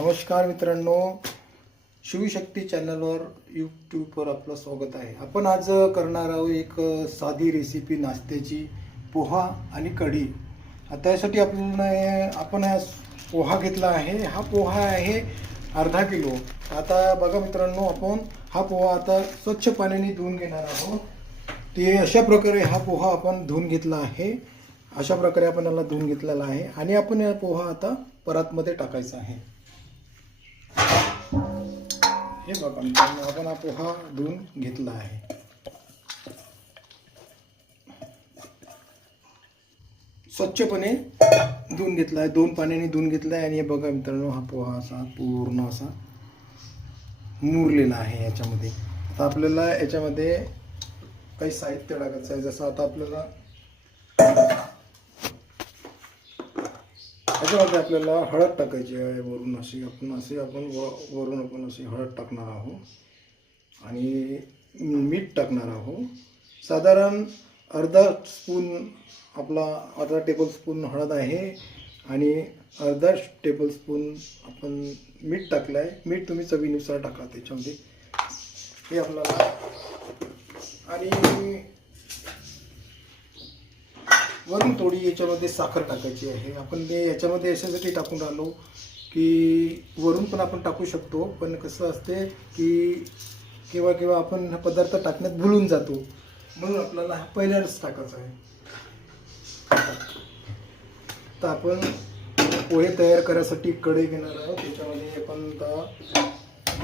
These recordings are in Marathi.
नमस्कार मित्रांनो, शिवशक्ती चॅनलवर यूट्यूबवर आपलं स्वागत आहे. आपण आज करणार आहोत एक साधी रेसिपी नाश्त्याची, पोहा आणि कढी. आता यासाठी आपण पोहा घेतला आहे. हा पोहा आहे अर्धा किलो. आता बघा मित्रांनो, आपण हा पोहा आता स्वच्छ पाण्याने धुवून घेणार आहोत. ते अशा प्रकारे हा पोहा आपण धुवून घेतला आहे. अशा प्रकारे आपण याला धुवून घेतलेला आहे आणि आपण हा पोहा आता परातमध्ये टाकायचा आहे. हे बघा मित्रांनो, आपण हा पोहा धुवून घेतला आहे. स्वच्छपणे धुवून घेतला आहे, 2 पाण्याने धुवून घेतला आहे. आणि हे बघा मित्रांनो, हा पोहा असा पूर्ण असा मुरलेला आहे. याच्यामध्ये आता आपल्याला याच्यामध्ये काही साहित्य टाकायचं आहे. जसं आता आपल्याला याच्यामध्ये आपल्याला हळद टाकायची आहे. वरून आपण वरून अशी हळद टाकणार आहोत आणि मीठ टाकणार आहोत. साधारण अर्धा टेबलस्पून हळद आहे आणि अर्धा टेबलस्पून आपण मीठ टाकलं आहे. मीठ तुम्ही चवीनुसार टाका त्याच्यामध्ये. हे आपल्याला आणि वरून थोडी याच्यामध्ये साखर टाकायची आहे. आपण ते याच्यामध्ये याच्यासाठी टाकून राहिलो की वरून पण आपण टाकू शकतो, पण कसं असते की केव्हा केव्हा आपण हा पदार्थ टाकण्यात भुलून जातो, म्हणून आपल्याला हा पहिल्यांदाच टाकायचा आहे. तर आपण पोहे तयार करायसाठी कढई घेणार आहोत. त्याच्यामध्ये आपण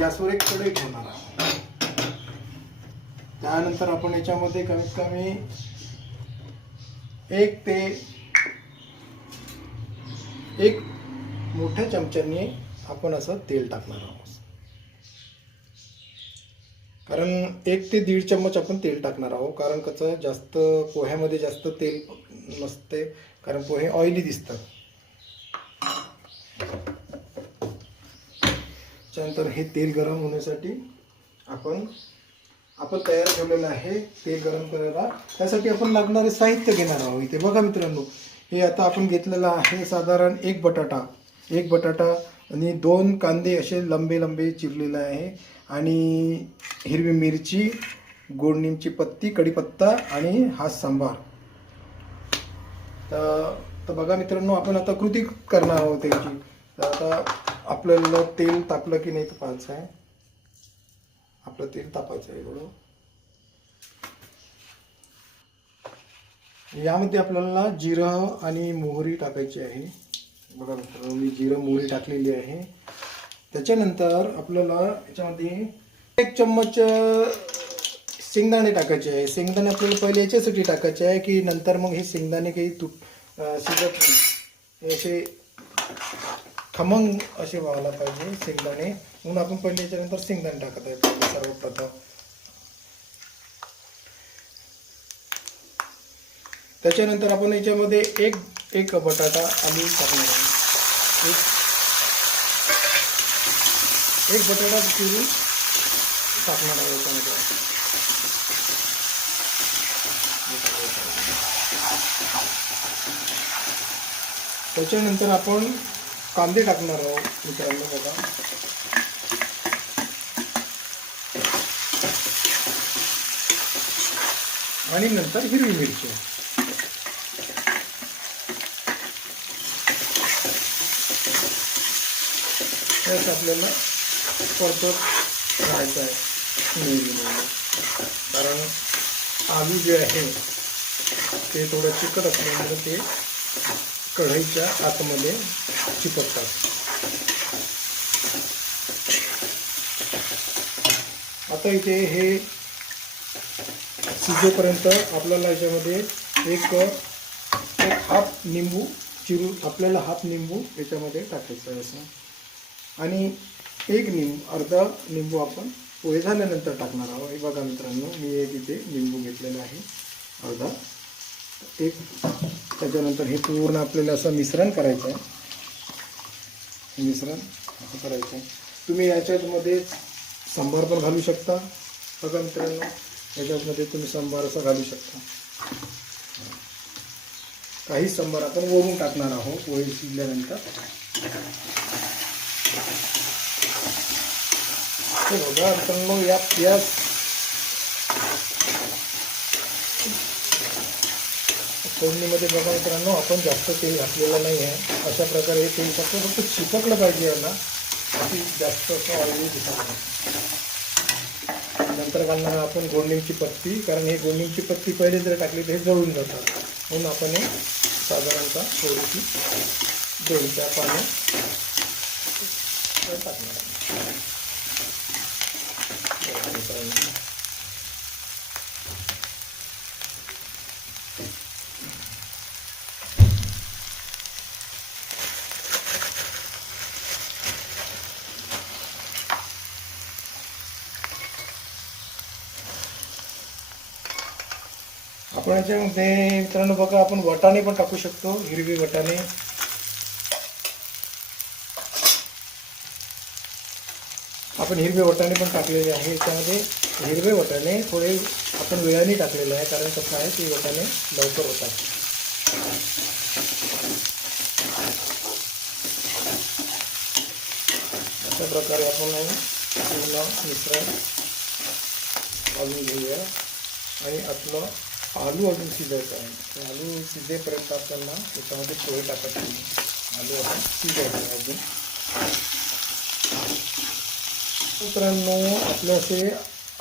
गॅसवर एक कढई ठेवणार आहोत. त्यानंतर आपण याच्यामध्ये कमीत कमी 1 मोठ्या चमच्याने आपण असं तेल टाकणार आहोत. कारण 1 ते 1.5 चम्मच आपण तेल टाकणार आहोत. कारण कसं जास्त पोह्यामध्ये जास्त तेल नसते, कारण पोहे ऑइली दिसतात. त्यानंतर हे तेल गरम होण्यासाठी आपण तयार ठेवलेलं आहे. तेल गरम करायला त्यासाठी आपण लागणारे साहित्य घेणार आहोत. इथे बघा मित्रांनो, हे आता आपण घेतलेलं आहे साधारण 1 बटाटा आणि 2 कांदे असे लंबे चिरलेले आहे आणि हिरवी मिरची, गोड नीमची पत्ती, कढीपत्ता आणि हा सांबार. तर बघा मित्रांनो, आपण आता कृती करणार आहोत त्याची. तर आता आपल्याला तेल तापलं की नाही तर पाहायचं आहे. आपलं तेल तापायचं आहे एवढं. यामध्ये आपल्याला जिरं आणि मोहरी टाकायची आहे. बघा मित्रांनो, मी जिरं मोहरी टाकलेली आहे. त्याच्यानंतर आपल्याला याच्यामध्ये 1 चम्मच शेंगदाणे टाकायचे आहे. शेंगदाणे आपल्याला पहिले याच्यासाठी टाकायचे आहे की नंतर मग हे शेंगदाणे काही शिजत नाही, असे खमंग असे व्हायला पाहिजे शेंगदाणे, म्हणून आपण पहिले याच्यानंतर शेंगदाणे टाकत आहे सर्वप्रथम. त्याच्यानंतर आपण याच्यामध्ये एक बटाटा आम्ही टाकणार आहोत. एक बटाटा चिरून टाकणार आहोत याच्यामध्ये. त्याच्यानंतर आपण कांदे टाकणार आहोत मित्रांनो. बघा, आणि नंतर हिरवी मिरची. त्यात आपल्याला परतत राहायचं आहे, कारण आलू जे आहे ते थोडं चिकट असल्यामुळे ते कढईच्या आतमध्ये चिपकतात. आता इथे हे शिजेपर्यंत आपल्याला याच्यामध्ये एक हाफ निंबू चिरून हाफ निंबू याच्यामध्ये टाकायचं आहे असं. आणि अर्धा निंबू आपण पोहे झाल्यानंतर टाकणार आहोत. हे बघा मित्रांनो, मी इथे निंबू घेतलेलं आहे अर्धा. त्याच्यानंतर हे पूर्ण आपल्याला असं मिश्रण करायचं आहे. मिश्रण असं करायचं आहे. तुम्ही याच्यामध्ये सांबार पण घालू शकता. बघा मित्रांनो, याच्यामध्ये तुम्ही सांबार असं घालू शकता. काही सांबार आपण वरून टाकणार आहोत पोहे शिजल्यानंतर. हे बघा मित्रांनो, या फोडणीमध्ये बघा मित्रांनो, आपण जास्त तेल घातलेलं नाही आहे. अशा प्रकारे हे तेल फक्त चिपकलं पाहिजे याला, अति जास्त असं ऑइली दिसायला नाही. नंतर घालणार आपण गोडलिंबची पत्ती, कारण हे गोडलिंबची पत्ती पहिले जर टाकली तर हे जळून जातात. म्हणून आपण हे साधारणतः थोडीशी 2-4 पाने टाकणार. आपण याच्यामध्ये मित्रांनो बघा, आपण वाटाणे पण टाकू शकतो, हिरवे वाटाणे. आपण हिरवे वाटाणे पण टाकलेले आहे याच्यामध्ये. हिरवे वाटाणे थोडे आपण वेळाने टाकलेले आहे, कारण कसं आहे ते वाटाणे लवकर होतात. अशा प्रकारे आपण पूर्ण मिश्रण घालून घेऊया. आणि आपलं आलू अजून शिजायचं आहे. आलू शिजेपर्यंत आपल्याला त्याच्यामध्ये पोहे टाकायचे. आलू आपण शिजायचं आहे अजून. मित्रांनो, आपले असे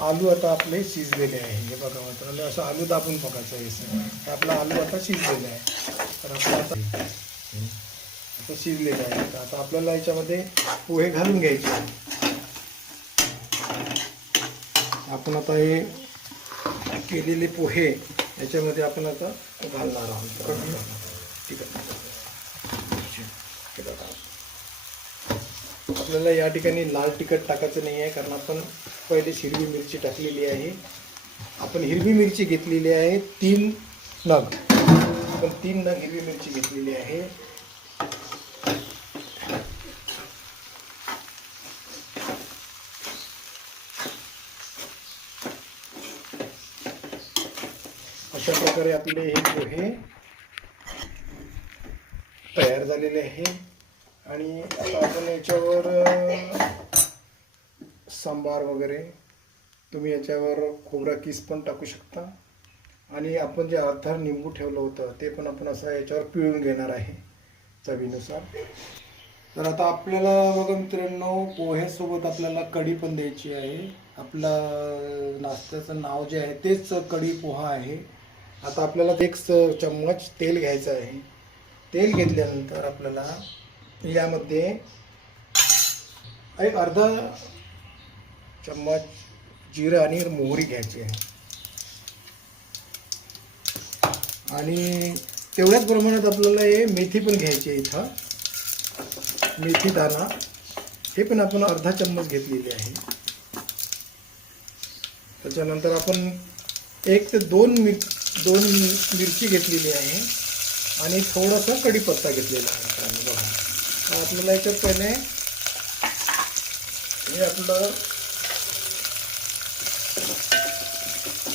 आलू आता आपले शिजलेले आहे. हे बघा मित्रांनो, असं आलू दाबून बघायचं आहे. हे आपला आलू आता शिजलेला आहे. तर आपलं आता शिजलेलं आहे. तर आता आपल्याला याच्यामध्ये पोहे घालून घ्यायचे. आपण आता हे केलेले पोहे याच्यामध्ये आपण आता घालणार आहोत. ठीक आहे. आपल्याला या ठिकाणी लाल तिखट टाकायचं नाही आहे, कारण आपण पहिले हिरवी मिरची टाकलेली आहे. आपण हिरवी मिरची घेतलेली आहे 3 नग. आपण 3 नग हिरवी मिरची घेतलेली आहे. अशा प्रकारे आपले हे पोहे तयार झालेले आहे. आणि आता आपण याच्यावर सांबार वगैरे, तुम्ही याच्यावर खोबरा किस पण टाकू शकता. आणि आपण जे अर्धा निंबू ठेवलं होतं ते पण आपण असं याच्यावर पिळून घेणार आहे चवीनुसार. तर आता आपल्याला बघा मित्रांनो, पोह्यासोबत आपल्याला कढी पण द्यायची आहे. आपला नाश्त्याचं नाव जे आहे तेच कढी पोहा आहे. आता आपल्याला 1 चम्मच तेल घ्यायचं आहे. तेल घेतल्यानंतर आपल्याला यामध्ये एक अर्धा चम्मच जिरं आणि मोहरी घ्यायची आहे. आणि तेवढ्याच प्रमाणात आपल्याला हे मेथी पण घ्यायची आहे. इथं मेथी दाणा हे पण आपण अर्धा चम्मच घेतलेली आहे. त्याच्यानंतर आपण 1 ते 2 मिरची घेतलेली आहे. आणि थोडासा कढीपत्ता घेतलेला आहे. बघा, आपल्याला याच्यात पहिले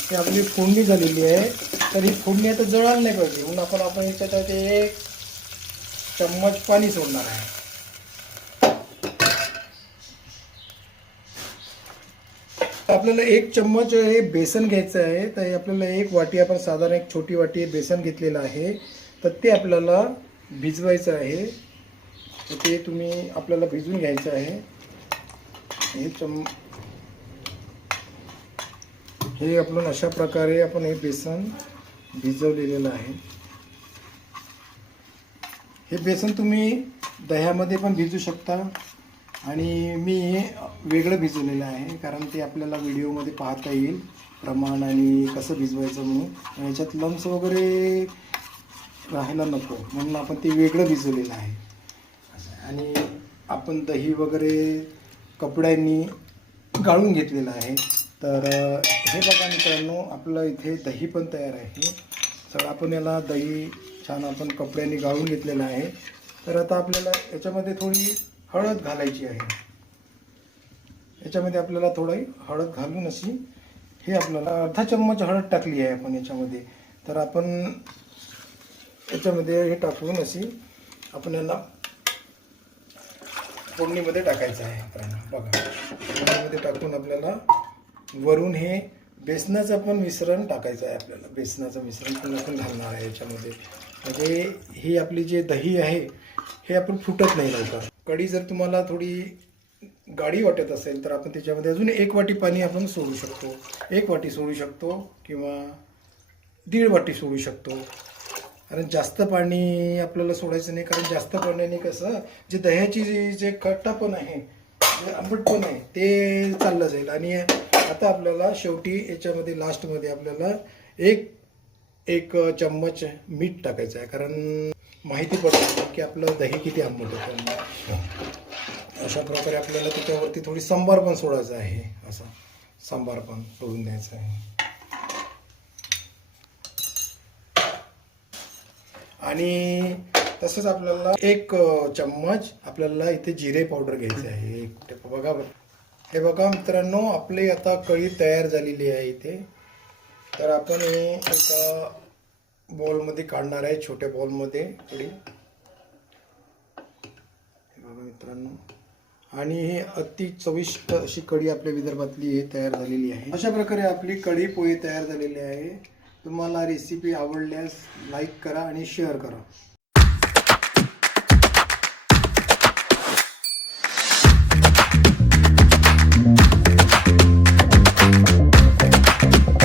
हे आपली फोडणी झालेली आहे. तर ही फोडणी आता जळायला नाही पाहिजे म्हणून आपण याच्यात 1 चम्मच पाणी सोडणार आहे. आपल्याला 1 चम्मच हे बेसन घ्यायचं आहे. तर आपल्याला 1 वाटी, आपण साधारण 1 छोटी वाटी बेसन घेतलेलं आहे. तर ते आपल्याला भिजवायचं आहे. तर ते आपल्याला भिजवून घ्यायचं आहे. हे आपण अशा प्रकारे आपण हे बेसन भिजवलेलं आहे. हे बेसन तुम्ही दह्यामध्ये पण भिजू शकता. आणि मी हे वेगळं भिजवलेलं आहे, कारण ते आपल्याला व्हिडिओमध्ये पाहता येईल प्रमाण आणि कसं भिजवायचं म्हणून. याच्यात लम्स वगैरे राहायला नको म्हणून आपण ते वेगळं भिजवलेलं आहे. आणि आपण दही वगैरे कपड्यांनी गाळून घेतलेलं आहे. तर हे बघा मित्रांनो, आपलं इथे दही पण तयार आहे. तर आपण याला दही छान आपण कपड्यांनी गाळून घेतलेलं आहे. तर आता आपल्याला याच्यामध्ये थोडी हळद घालायची आहे. याच्यामध्ये आपल्याला थोडी हळद घालून अशी, हे आपल्याला अर्धा चम्मच हळद टाकली आहे आपण याच्यामध्ये. तर आपण याच्यामध्ये हे टाकून अशी आपण याला फोडणीमध्ये टाकायचं आहे मित्रांनो. बघा, फोडणीमध्ये टाकून आपल्याला वरून हे बेसनाचं पण मिश्रण टाकायचं आहे. आपल्याला बेसनाचं मिश्रण पण आपण घालणार आहे याच्यामध्ये. म्हणजे ही आपली जे दही आहे हे आपण फुटत नाही लवकर. कढी जर तुम्हाला थोडी गाढी वाटत असेल तर आपण त्याच्यामध्ये अजून 1 वाटी पाणी आपण सोडू शकतो. 1 वाटी सोडू शकतो किंवा 1.5 वाटी सोडू शकतो. कारण जास्त पाणी आपल्याला सोडायचं नाही, कारण जास्त पाण्याने कसं जे दह्याची जे खट्टापण आहे, जे आंबटपण आहे ते चाललं जाईल. आणि आता आपल्याला शेवटी याच्यामध्ये लास्टमध्ये आपल्याला एक चम्मच मीठ टाकायचं आहे, कारण माहिती पडतं की आपलं दही किती आंबट होतं. अशा प्रकारे आपल्याला त्याच्यावरती थोडी सांबार पण सोडायचं आहे. असं सांबार पण सोडून द्यायचं आहे. आणि तसंच आपल्याला 1 चम्मच आपल्याला इथे जिरे पावडर घ्यायचे आहे. बघा, हे बघा मित्रांनो, आपली आता कढी तयार झालेली आहे इथे. तर आपण हे एका बॉलमध्ये काढणार आहे, छोट्या बॉलमध्ये कढी. बघा मित्रांनो, आणि हे अति चविष्ट अशी कढी आपल्या विदर्भातली हे तयार झालेली आहे. अशा प्रकारे आपली कढी पोहे तयार झालेली आहे. तुम्हाला रेसिपी आवडल्यास लाईक करा आणि शेअर करा.